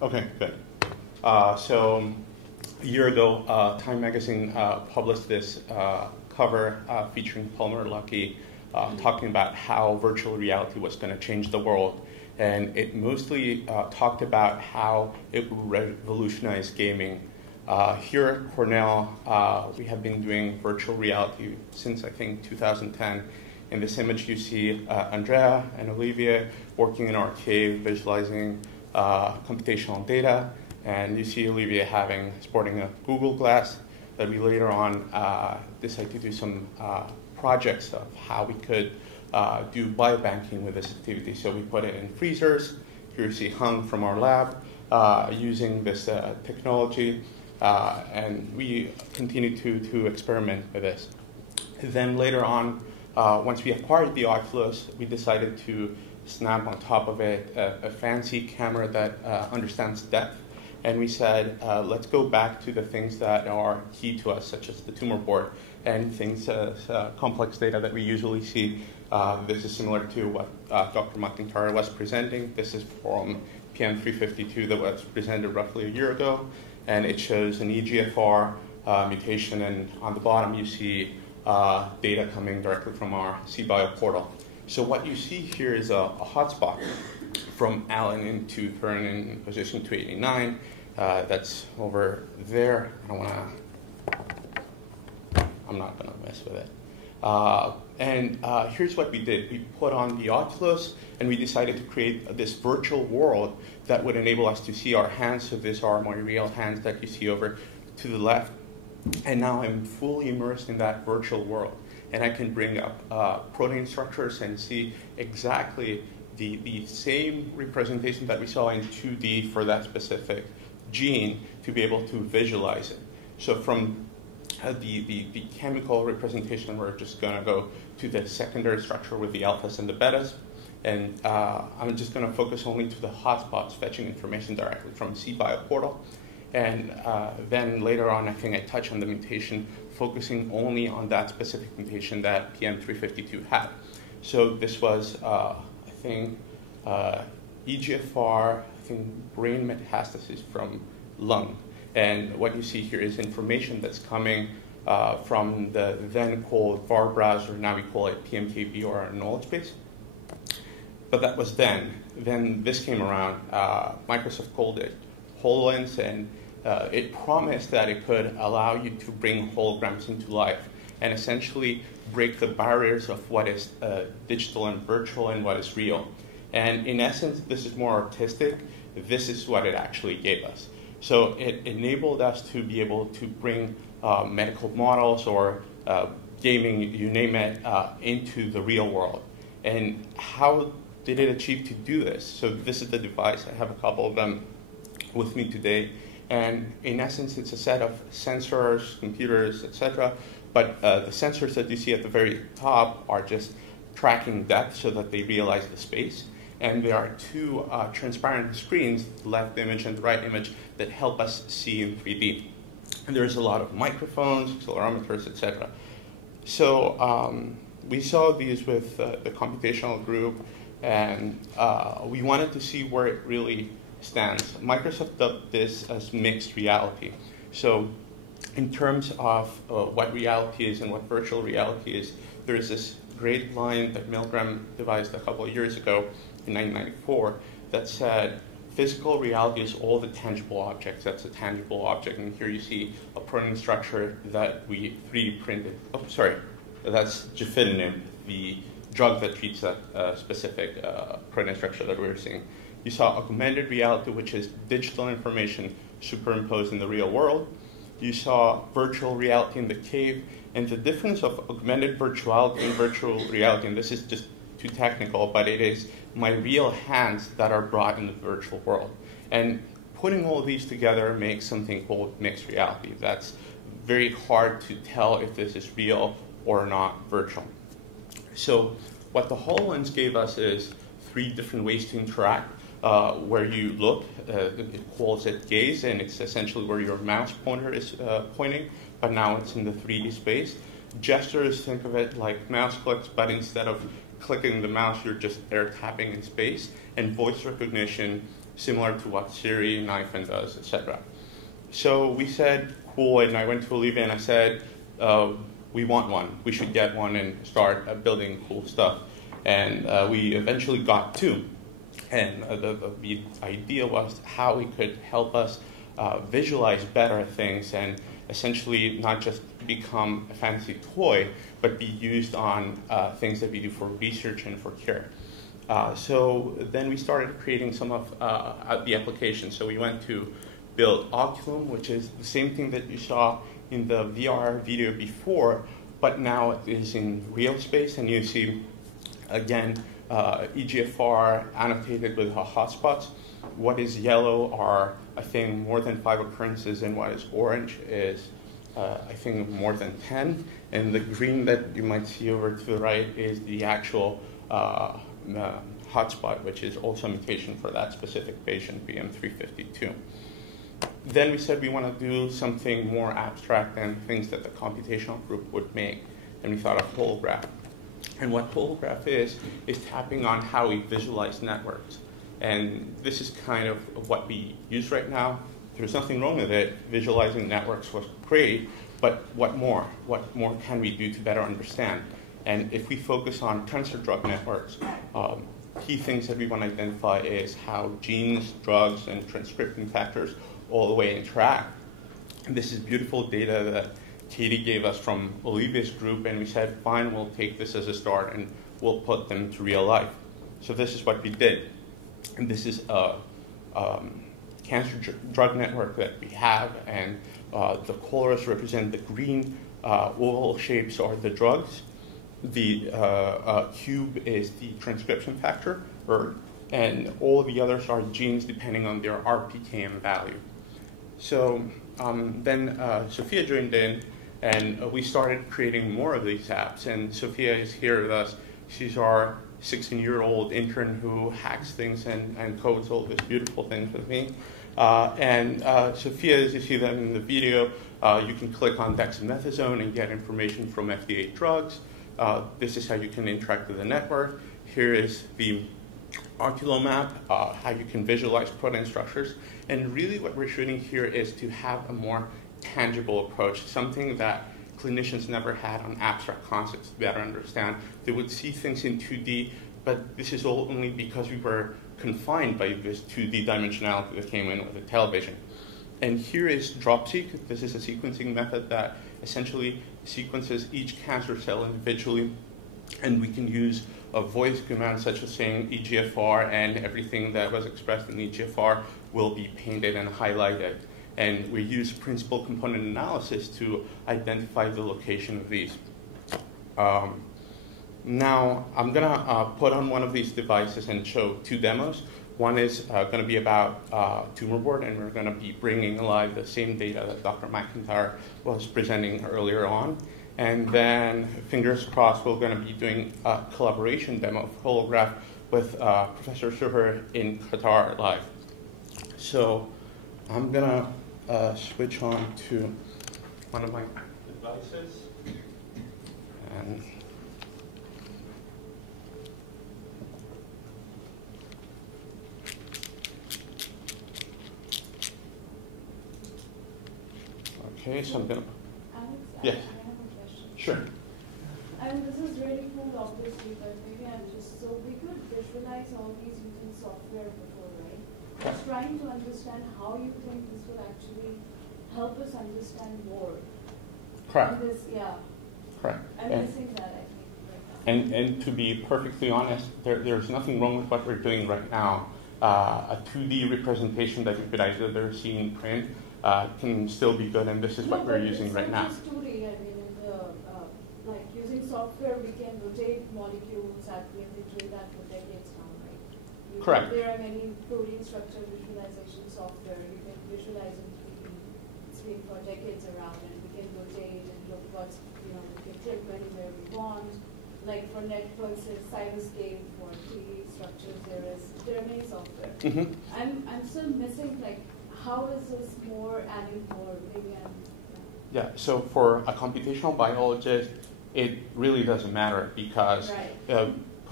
Okay, good. So a year ago, Time Magazine published this cover featuring Palmer Luckey talking about how virtual reality was going to change the world. And it mostly talked about how it would revolutionize gaming. Here at Cornell, we have been doing virtual reality since, I think, 2010. In this image, you see Andrea and Olivia working in our cave, visualizing computational data. And you see Olivia sporting a Google Glass that we later on decided to do some projects of how we could do biobanking with this activity. So we put it in freezers. Here you see hung from our lab using this technology. And we continue to experiment with this. Then later on, once we acquired the Oculus, we decided to snap on top of it a fancy camera that understands depth. And we said, let's go back to the things that are key to us, such as the tumor board and things complex data that we usually see. This is similar to what Dr. McIntyre was presenting. This is from PM352 that was presented roughly a year ago. And it shows an EGFR mutation. And on the bottom, you see data coming directly from our CBio portal. So what you see here is a hotspot from alanine to threonine in position 289. That's over there. I'm not going to mess with it. And here's what we did. We put on the Oculus, and we decided to create this virtual world that would enable us to see our hands. So these are my real hands that you see over to the left. And now I'm fully immersed in that virtual world. And I can bring up protein structures and see exactly the same representation that we saw in 2D for that specific gene to be able to visualize it. So from the chemical representation, we're just going to go to the secondary structure with the alphas and the betas. And I'm just going to focus only to the hotspots, fetching information directly from CBio portal. And then later on, I think I touch on the mutation, focusing only on that specific mutation that PM352 had. So this was, I think, EGFR, I think brain metastasis from lung. And what you see here is information that's coming from the then called VAR browser. Now we call it PMKB, or our knowledge base. But that was then. Then this came around. Microsoft called it HoloLens, and it promised that it could allow you to bring holograms into life and essentially break the barriers of what is digital and virtual and what is real. And in essence, this is more artistic. This is what it actually gave us. So it enabled us to be able to bring medical models or gaming, you name it, into the real world. And how did it achieve to do this? So this is the device. I have a couple of them with me today. And in essence, it's a set of sensors, computers, etc. But the sensors that you see at the very top are just tracking depth so that they realize the space. And there are two transparent screens, the left image and the right image, that help us see in 3D. And there's a lot of microphones, accelerometers, etc. So we saw these with the computational group, and we wanted to see where it really stands. Microsoft dubbed this as mixed reality. So in terms of what reality is and what virtual reality is, there is this great line that Milgram devised a couple of years ago in 1994 that said, physical reality is all the tangible objects. That's a tangible object. And here you see a protein structure that we 3D printed. Oh, sorry. That's gefitinib, the drug that treats that specific protein structure that we were seeing. You saw augmented reality, which is digital information superimposed in the real world. You saw virtual reality in the cave. And the difference of augmented virtuality and virtual reality, and this is just too technical, but it is my real hands that are brought in the virtual world. And putting all of these together makes something called mixed reality. That's very hard to tell if this is real or not virtual. So what the HoloLens gave us is 3 different ways to interact. Where you look, it calls it gaze, and it's essentially where your mouse pointer is pointing, but now it's in the 3D space. Gestures, think of it like mouse clicks, but instead of clicking the mouse, you're just air tapping in space, and voice recognition, similar to what Siri and iPhone does, etc. So we said, cool, and I went to Olivia and I said, we want one. We should get one and start building cool stuff. And we eventually got two. And the idea was how we could help us visualize better things and essentially not just become a fancy toy, but be used on things that we do for research and for care. So then we started creating some of the applications. So we went to build Optical, which is the same thing that you saw in the VR video before, but now it is in real space, and you see, again, EGFR annotated with hotspots. What is yellow are, I think, more than 5 occurrences, and what is orange is, I think, more than 10. And the green that you might see over to the right is the actual hotspot, which is also a mutation for that specific patient, BM352. Then we said we want to do something more abstract than things that the computational group would make, and we thought of holograph. And what holograph is tapping on how we visualize networks. And this is kind of what we use right now. There's nothing wrong with it. Visualizing networks was great, but what more? What more can we do to better understand? And if we focus on cancer drug networks, key things that we want to identify is how genes, drugs, and transcription factors all the way interact. And this is beautiful data that Katie gave us from Olivia's group, and we said, fine, we'll take this as a start and we'll put them to real life. So this is what we did. And this is a cancer drug network that we have, and the colors represent the green oval shapes are the drugs. The cube is the transcription factor, and all of the others are genes depending on their RPKM value. So then Sofia joined in, and we started creating more of these apps. And Sofia is here with us. She's our 16-year-old intern who hacks things and codes all these beautiful things with me. And Sofia, as you see them in the video, you can click on dexamethasone and get information from FDA drugs. This is how you can interact with the network. Here is the Optical map, how you can visualize protein structures. And really what we're shooting here is to have a more tangible approach, something that clinicians never had on abstract concepts to better understand. They would see things in 2D, but this is all only because we were confined by this 2D dimensionality that came in with the television. And here is DropSeq. This is a sequencing method that essentially sequences each cancer cell individually, and we can use a voice command such as saying EGFR, and everything that was expressed in EGFR will be painted and highlighted. And we use principal component analysis to identify the location of these. Now, I'm going to put on one of these devices and show two demos. One is going to be about Tumorboard, and we're going to be bringing alive the same data that Dr. McIntyre was presenting earlier on. And then, fingers crossed, we're going to be doing a collaboration demo of holograph with Professor Sofia in Qatar live. So I'm going to switch on to one of my devices. And okay, so I'm going to... Yes. Sure. I mean, this is really cool, obviously, but maybe I'm just, so we could visualize all these using software before, right? Just trying to understand how you think this will actually help us understand more. Correct. And this, yeah. Correct. I'm missing that, I think, right now. And to be perfectly honest, there's nothing wrong with what we're doing right now. A 2D representation that you could either see in print can still be good, and this is what we're using right now. Just 2D, I mean, like using software, we can rotate molecules. We have been doing that for decades now, right? Correct. There are many protein structure visualization software. You can visualize in 3D. It's been for decades around, and we can rotate and look what's, we can click anywhere we want. Like for networks, there's Cyberscape. For 3D structures, there are many software. Mm-hmm. I'm still missing, like, how is this more adding more? Maybe Yeah, so for a computational biologist, it really doesn't matter because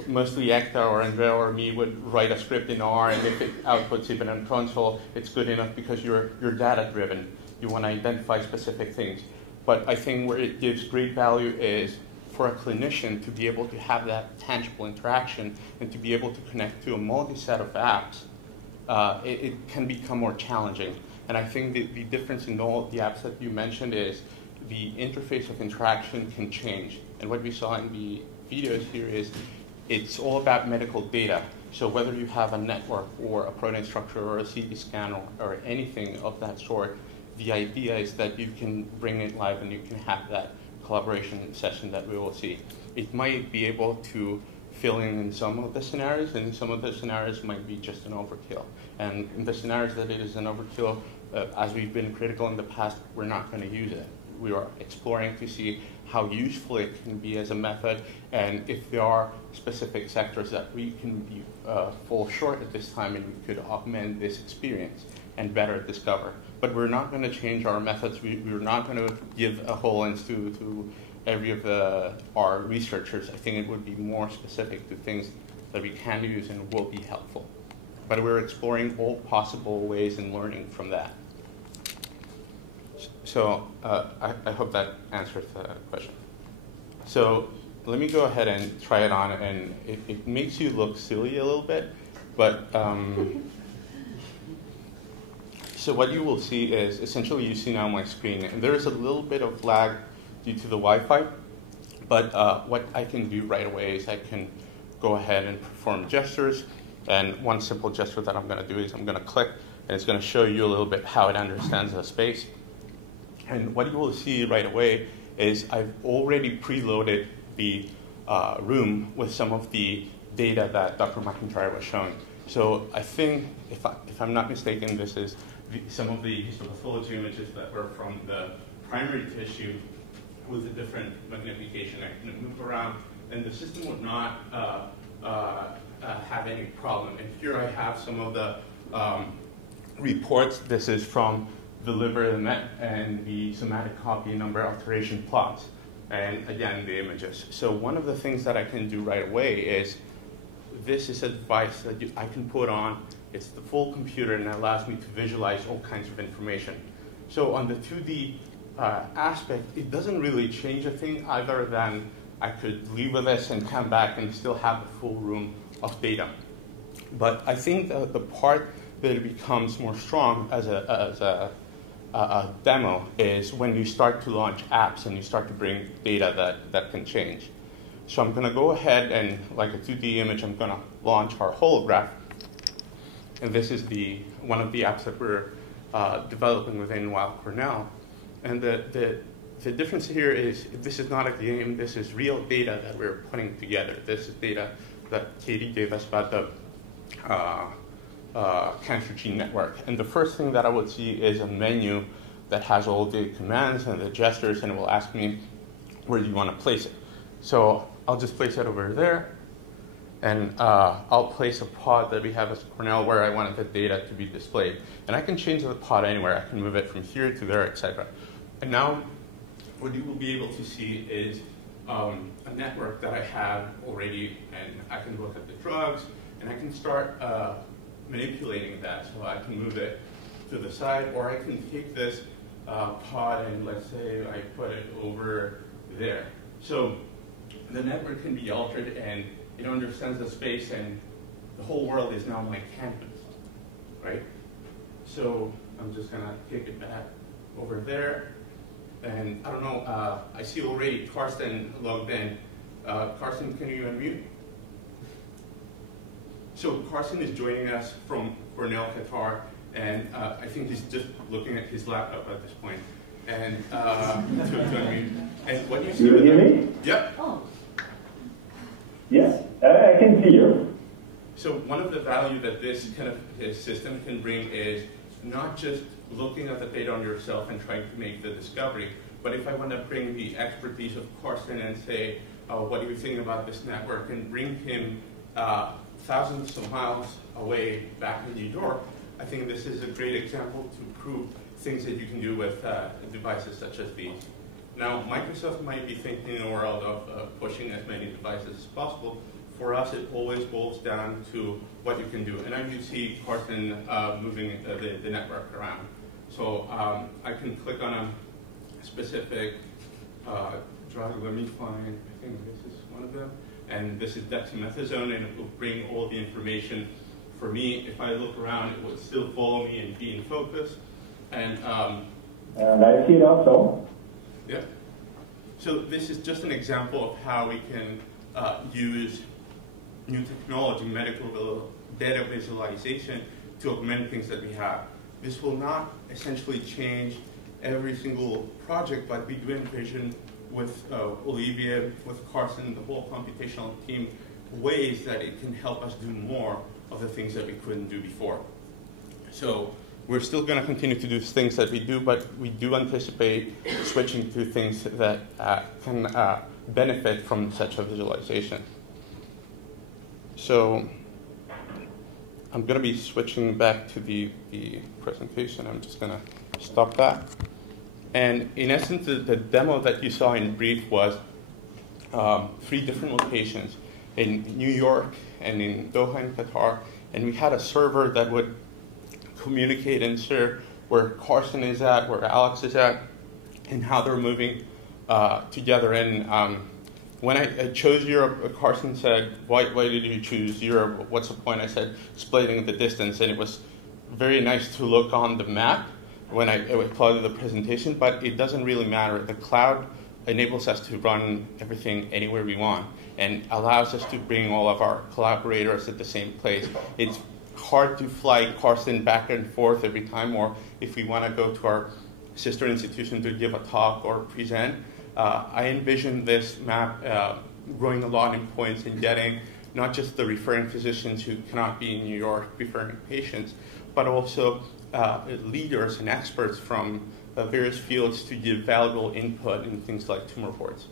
mostly Ekta or Andrea or me would write a script in R, and if it outputs even in console, it's good enough because you're data-driven. You want to identify specific things. But I think where it gives great value is for a clinician to be able to have that tangible interaction and to be able to connect to a multi-set of apps. It can become more challenging. And I think the difference in all the apps that you mentioned is the interface of interaction can change. And what we saw in the videos here is it's all about medical data. So whether you have a network or a protein structure or a CT scan or anything of that sort, the idea is that you can bring it live and you can have that collaboration session that we will see. It might be able to fill in some of the scenarios, and some of the scenarios might be just an overkill. And in the scenarios that it is an overkill, as we've been critical in the past, we're not going to use it. We are exploring to see how useful it can be as a method, and if there are specific sectors that we can fall short at this time and we could augment this experience and better discover. But we're not going to change our methods. We're not going to give a HoloLens to every of our researchers. I think it would be more specific to things that we can use and will be helpful. But we're exploring all possible ways and learning from that. So I hope that answers the question. So let me go ahead and try it on, and it makes you look silly a little bit, but so what you will see is essentially you see now my screen, and there is a little bit of lag due to the Wi-Fi, but what I can do right away is I can go ahead and perform gestures, and one simple gesture that I'm going to do is I'm going to click, and it's going to show you a little bit how it understands the space. And what you will see right away is I've already preloaded the room with some of the data that Dr. McIntyre was showing. So I think, if I'm not mistaken, this is some of the histopathology images that were from the primary tissue with a different magnification. I can move around, and the system would not have any problem. And here I have some of the reports. This is from the liver, the MET, and the somatic copy number alteration plots. And again, the images. So one of the things that I can do right away is, this is a device that I can put on. It's the full computer, and it allows me to visualize all kinds of information. So on the 2D aspect, it doesn't really change a thing other than I could leave with this and come back and still have the full room of data. But I think that the part that it becomes more strong as a demo is when you start to launch apps and you start to bring data that can change. So I'm going to go ahead and, like a 2D image, I'm going to launch our holograph. And this is one of the apps that we're developing within Weill Cornell. And the difference here is this is not a game. This is real data that we're putting together. This is data that Katie gave us about the cancer gene network. And the first thing that I would see is a menu that has all the commands and the gestures, and it will ask me, where do you want to place it? So I'll just place it over there, and I'll place a pod that we have at Cornell where I wanted the data to be displayed. And I can change the pod anywhere. I can move it from here to there, etc. And now what you will be able to see is a network that I have already, and I can look at the drugs, and I can start manipulating that. So I can move it to the side, or I can take this pod and let's say I put it over there. So the network can be altered, and it understands the space, and the whole world is now my canvas, right? So I'm just gonna take it back over there, and I don't know, I see already Karsten logged in. Karsten, can you unmute? So Karsten is joining us from Cornell, Qatar, and I think he's just looking at his laptop at this point. And to unmute. And what do you see? You hear me? Yep. Oh. Yes, I can see you. So one of the value that this kind of system can bring is not just looking at the data on yourself and trying to make the discovery, but if I want to bring the expertise of Karsten and say, what do you think about this network, and bring him thousands of miles away back in New York, I think this is a great example to prove things that you can do with devices such as these. Now, Microsoft might be thinking in a world of pushing as many devices as possible. for us, it always boils down to what you can do. And then you see Carson moving the network around. So I can click on a specific drug. Let me find, I think this is one of them. And this is dexamethasone, and it will bring all the information for me. If I look around, it will still follow me and be in focus. And I see it also. yeah. So this is just an example of how we can use new technology, medical data visualization, to augment things that we have. This will not essentially change every single project, but we do envision with Olivia, with Carson, the whole computational team, ways that it can help us do more of the things that we couldn't do before. So we're still going to continue to do things that we do, but we do anticipate switching to things that can benefit from such a visualization. So I'm going to be switching back to the presentation. I'm just going to stop that. And in essence, the demo that you saw in brief was 3 different locations in New York and in Doha in Qatar. And we had a server that would communicate and share where Carson is at, where Alex is at, and how they're moving together. And when I chose Europe, Carson said, why did you choose Europe? What's the point? I said, splitting the distance. And it was very nice to look on the map when I plotted the presentation, but it doesn't really matter. The cloud enables us to run everything anywhere we want and allows us to bring all of our collaborators at the same place. It's hard to fly Carson back and forth every time, or if we want to go to our sister institution to give a talk or present. I envision this map growing a lot in points and getting not just the referring physicians who cannot be in New York referring patients, but also leaders and experts from various fields to give valuable input in things like tumor boards.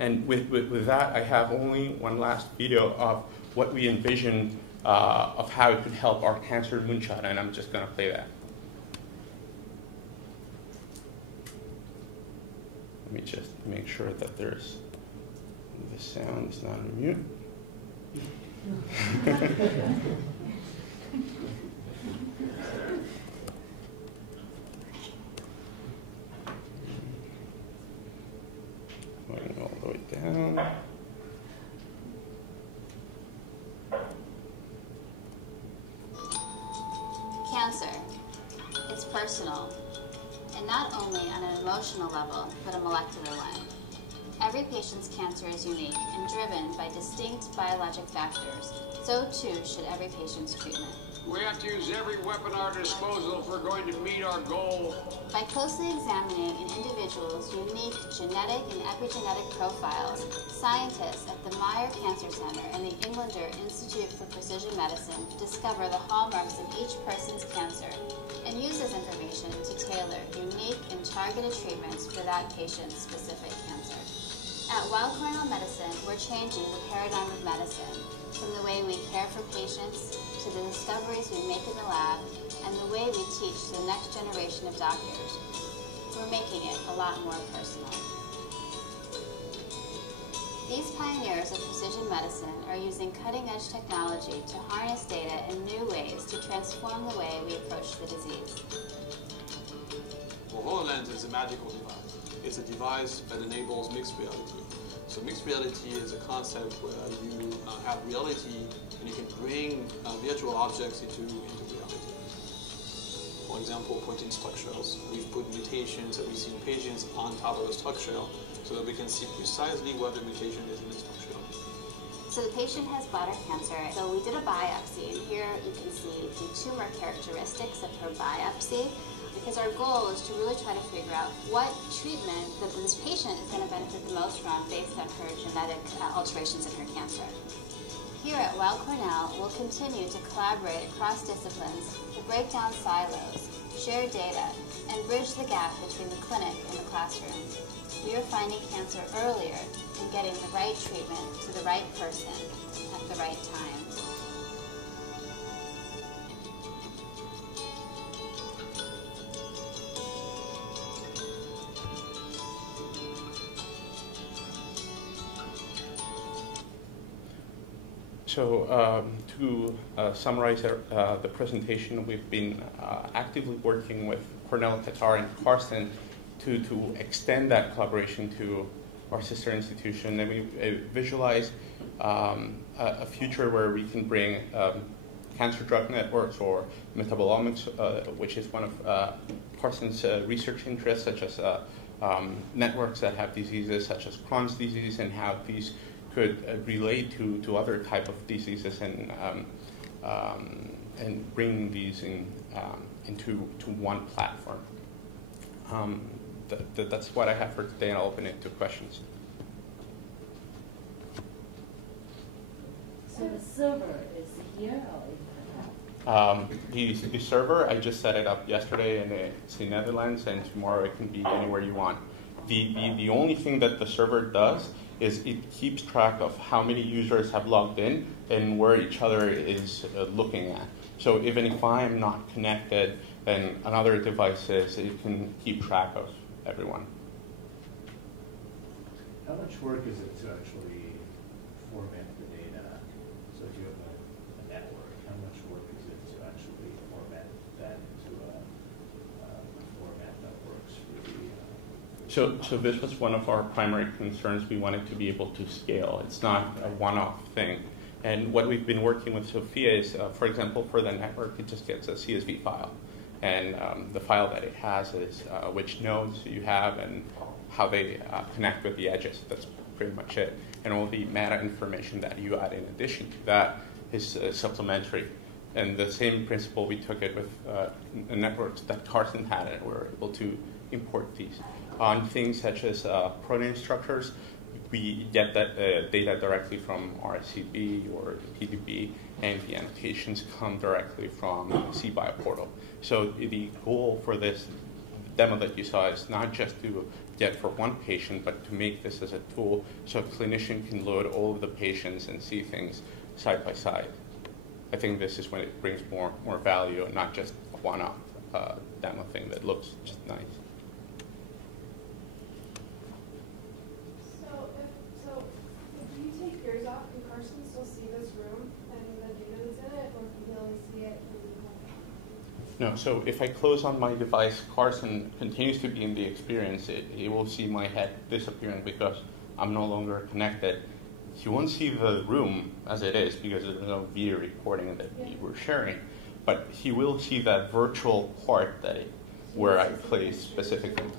And with that, I have only one last video of what we envision of how it could help our cancer moonshot, and I'm just going to play that. Let me just make sure that the sound is not on mute. Going all the way down. Cancer. It's personal, and not only on an emotional level, but a molecular one. Every patient's cancer is unique and driven by distinct biologic factors. So too should every patient's treatment. We have to use every weapon at our disposal if we're going to meet our goal. By closely examining an individual's unique genetic and epigenetic profiles, scientists at the Meyer Cancer Center and the Englander Institute for Precision Medicine discover the hallmarks of each person's cancer and use this information to tailor unique and targeted treatments for that patient's specific cancer. At Weill Cornell Medicine, we're changing the paradigm of medicine, from the way we care for patients to the discoveries we make in the lab and the way we teach the next generation of doctors. We're making it a lot more personal. These pioneers of precision medicine are using cutting-edge technology to harness data in new ways to transform the way we approach the disease. Well, Hololens is a magical device. It's a device that enables mixed reality. So mixed reality is a concept where you have reality and you can bring virtual objects into reality. For example, protein structures. We've put mutations that we see in patients on top of a structure so that we can see precisely what the mutation is in the structure. So the patient has bladder cancer, so we did a biopsy, and here you can see the tumor characteristics of her biopsy, because our goal is to really try to figure out what treatment that this patient is going to benefit the most from based on her genetic alterations in her cancer. Here at Weill Cornell, we'll continue to collaborate across disciplines to break down silos, share data, and bridge the gap between the clinic and the classroom. We are finding cancer earlier and getting the right treatment to the right person at the right time. So to summarize the presentation, we've been actively working with Cornell, Qatar, and Carson to extend that collaboration to our sister institution, and we visualize a future where we can bring cancer drug networks or metabolomics, which is one of Carson's research interests, such as networks that have diseases such as Crohn's disease and how these could relate to other type of diseases and bring these into one platform. That's what I have for today, and I'll open it to questions. So the server is here, or the server, I just set it up yesterday, and it's in Netherlands, and tomorrow it can be anywhere you want. The only thing that the server does is it keeps track of how many users have logged in and where each other is looking at. So even if I am not connected, then another device is, it can keep track of everyone. How much work is it to actually format the data? So if you have a network, how much work is it to actually format that into a format that works for the... So this was one of our primary concerns. We wanted to be able to scale. It's not a one-off thing. And what we've been working with Sofia is, for example, for the network, it just gets a CSV file. And the file that it has is which nodes you have and how they connect with the edges. That's pretty much it. And all the meta information that you add in addition to that is supplementary. And the same principle, we took it with the networks that Carson had, and we're able to import these. On things such as protein structures, we get that data directly from RSCB or PDB, and the annotations come directly from the CBio portal. So the goal for this demo that you saw is not just to get for one patient, but to make this as a tool so a clinician can load all of the patients and see things side by side. I think this is when it brings more value and not just a one-off demo thing that looks just nice. So if you take yours off, can Carson still see this room and the data that's in it, or can he only see it? No, so if I close on my device, Carson continues to be in the experience. He will see my head disappearing because I'm no longer connected. He won't see the room as it is because there's no video recording that we were sharing, but he will see that virtual part where I place specific things.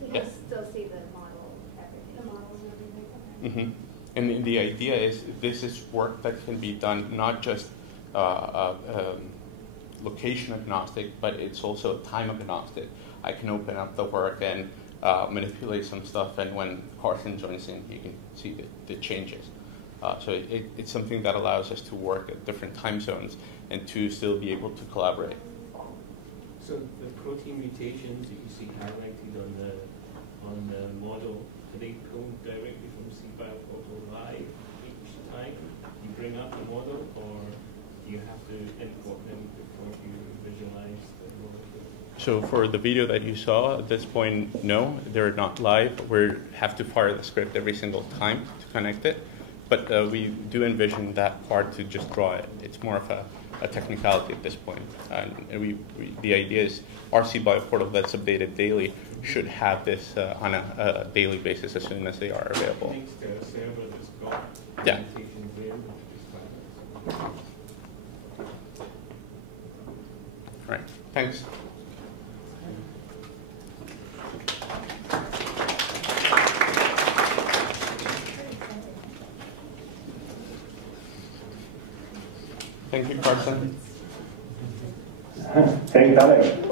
So he'll still see the model, everything. The models and everything. Mm-hmm. And the idea is this is work that can be done not just location agnostic, but it's also time agnostic. I can open up the work and manipulate some stuff, and when Carson joins in, you can see the changes. So it's something that allows us to work at different time zones and to still be able to collaborate. So the protein mutations that you see highlighted on the model, do they come directly from CBio portal live each time you bring up the model, or do you have to import them before you visualize the model? So for the video that you saw, at this point, no, they're not live. We have to fire the script every single time to connect it. But we do envision that part to just draw it. It's more of a technicality at this point. And the idea is our CBio portal that's updated daily should have this on a daily basis as soon as they are available. Thanks to a server that's got yeah. annotations there. All right, thanks. Thank you, Carson. Thanks, Alex.